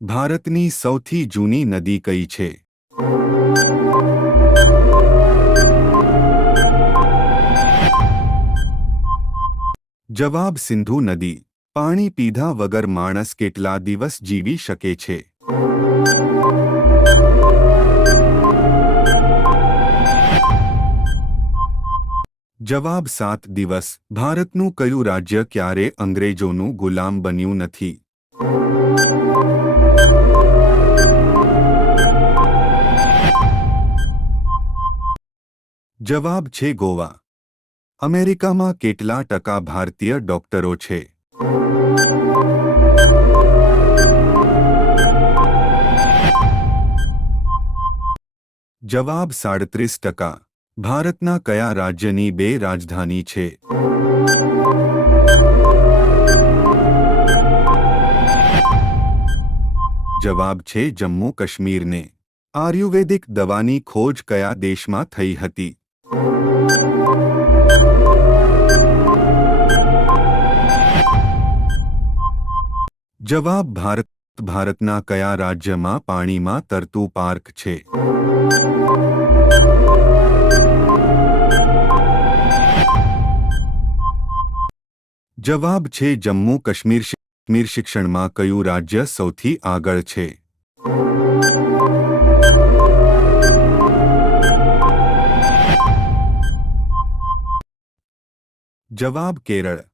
ભારતની સૌથી જૂની નદી કઈ છે? જવાબ સિંધુ નદી. પાણી પીધા વગર માણસ કેટલા દિવસ જીવી શકે છે? જવાબ સાત દિવસ. ભારતનું કયું રાજ્ય ક્યારે અંગ્રેજોનું ગુલામ બન્યું નથી? જવાબ છે ગોવા. અમેરિકામાં કેટલા ટકા ભારતીય ડોક્ટરો છે? જવાબ સાડત્રીસ ટકા. ભારતના કયા રાજ્યની બે રાજધાની છે? જવાબ છે જમ્મુ કાશ્મીરને. આયુર્વેદિક દવાની ખોજ કયા દેશમાં થઈ હતી? જવાબ ભારત, ભારતના કયા રાજ્યમાં પાણીમાં તરતું પાર્ક છે? જવાબ છે જમ્મુ કાશ્મીર કાશ્મીર શિક્ષણમાં કયું રાજ્ય સૌથી આગળ છે? જવાબ કેરળ.